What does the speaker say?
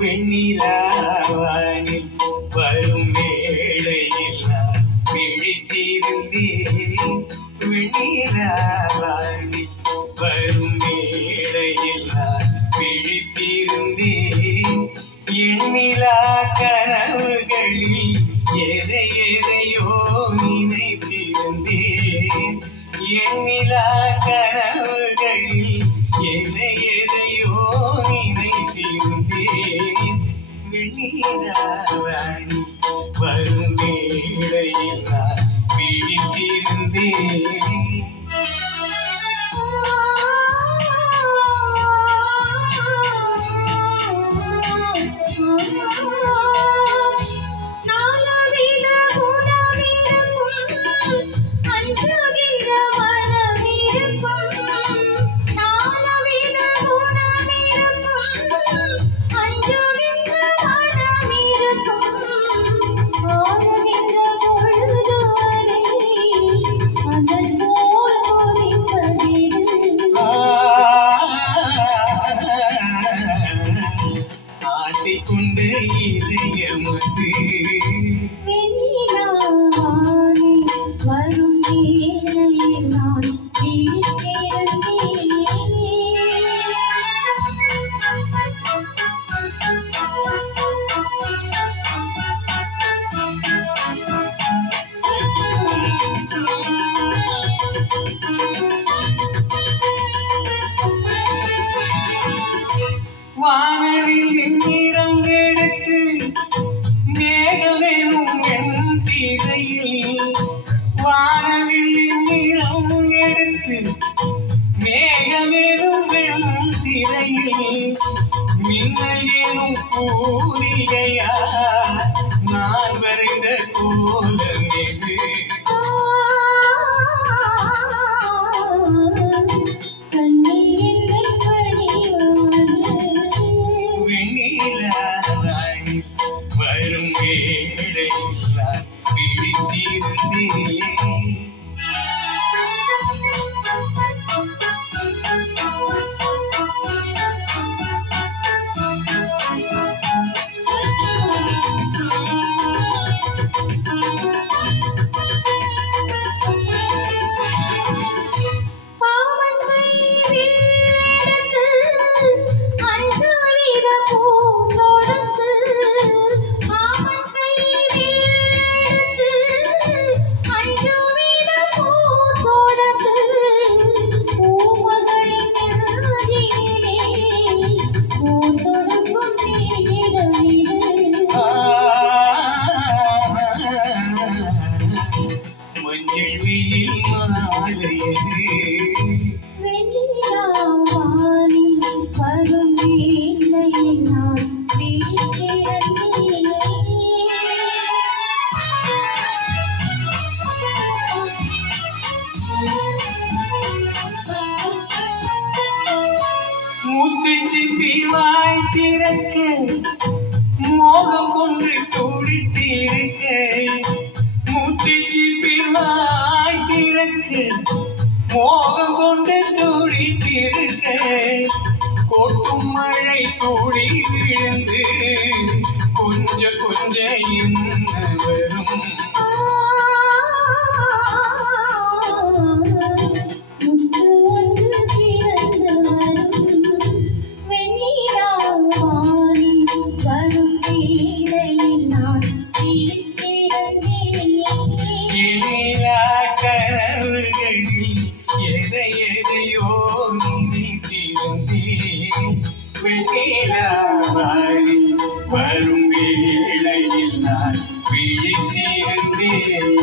வெண்ணிலாவானில் வரும் வேளையில் நான் விழித்திருந்தேன். வெண்ணிலாவானில் வரும் வேளையில் நான் விழித்திருந்தேன். எண்ணிலா கனவுகளில் எதையோ நினைத்திருந்தேன். எண்ணிலா கனவுகளில் எதையோ நினைத்திருந்தேன். வெண்ணிலாவானில் வரும் வேளையில் நான் விழித்திருந்தேன். கொண்ட இதயமது வெண்ணிலாவானில் வரும் வேளையில் நான் வானவில் நிறம் எடுத்து மேகமெனும் என் திரையில். வானவில் நிறம் எடுத்து மேகமெனும் என் திரையில். மின்னல் எனும் பூரிகையா நான் வரைந்த கோலம் எது? வரும் வேளையில் நான் விழித்திருந்தேன். மஞ்சள் வெயில் மாலையது வெண்ணிலாவானில் வரும் வேளையில் நான் விழித்திருந்தேன். முத்துச்சிப்பி வாய் திறக்க மோகம் கொண்டு துடித்திருக்க. முத்துச்சிப்பி வாய் திறக்க மோகம் கொண்டு துடித்திருக்க. கொட்டும் மழை துளி விழுந்து கொஞ்ச கொஞ்ச என்ன வரும்? கனவுகளில் எதையோ நினைத்திருந்தேன். வெண்ணிலாவானில் வரும் வேளையில் நான் விழித்திருந்தேன்.